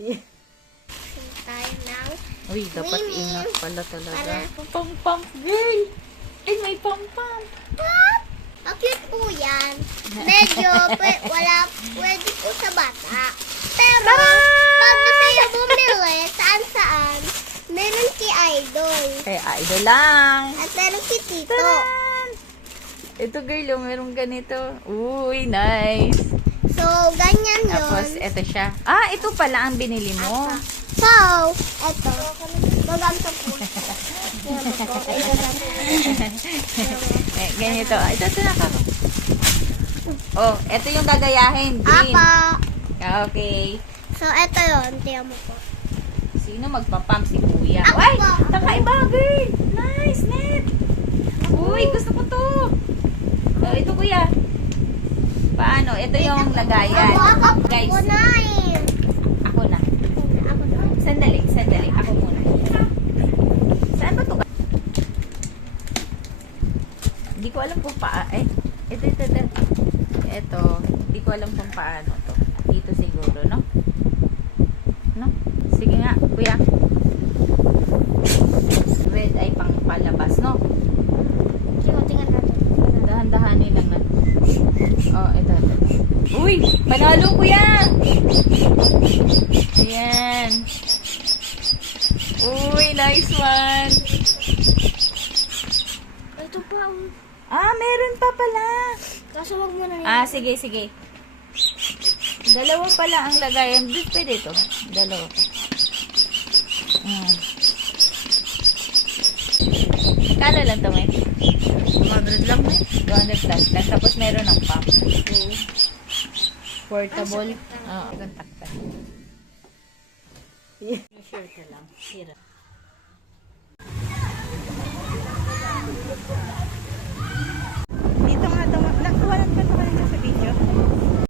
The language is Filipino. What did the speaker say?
Tayo ng Uy, dapat Mimi. ingat pala talaga. Para- Pam-pam, girl! Ay, may pam-pam. Pop! Ang cute po yan. Medyo pwede po sa bata. Pero, pag gusto niyo bumili, saan-saan, meron si Idol. Kaya idol lang. At meron si Tito. Taran! Ito, girl, oh, merong ganito. Uy, nice. So, ganyan yun. Tapos, eto siya. Ah, ito pala ang binili mo. So, eto. Magamto po. Ganito. Ito na ka. Oh, ito yung gagayahin. Green. Apa. Ah, okay. So, eto yun. Tiyan mo po. Sino magpapam? Si Kuya. Ako Ay, po. kakaiba, girl. Nice, net. Uy, gusto ko to. Oh, ito, Kuya. Paano? Ito yung lagayan. Ako Guys, na eh. ako na. Ako na. Sandali. Ako muna. Saan ba ito? Hindi ko alam kung ito. Ito, hindi ko alam kung paano to. Dito siguro, no? No? Sige nga, Kuya. Red ay pang palabas, no? Tingnan natin. Dahan-dahanin lang natin. Oh, ito. Uy! Panalo, Kuya! Ayan. Uy, nice one! Ito pa. Ah, meron pa pala. Kaso wag mo na yun. Ah, sige. Dalawa pala ang lagayan. Pwede ito. Dalawa. Kala lang ito, may? 200 lang, may? 200 plus lang. Tapos meron ng pump. Portable. Oo, gantak ka. Sure ka lang. Hirap.